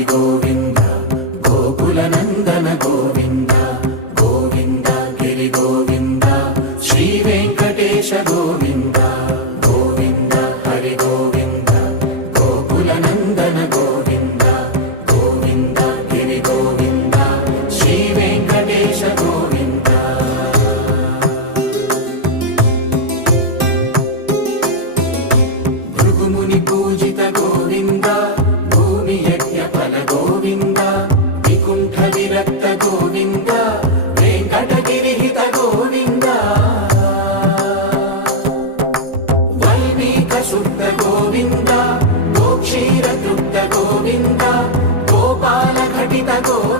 హరి గోవింద గోకుల నందన గోవింద గోవింద గిరి గోవింద శ్రీ వెంకటేశ గోవింద గోవింద హరి గోవింద గోకుల నందన గోవింద గోవింద గిరి గోవింద శ్రీ వెంకటేశ గోవింద భృగుముని పూజిత గోవింద భూమి యజ్ఞ ఫల గోవింద వికుంఠ విరక్త గోవింద వెంకటగిరిహిత గోవింద వైదిక శుద్ధ గోవింద గోక్షీర తృప్త గోవింద గోపాల ఘటిత గోవింద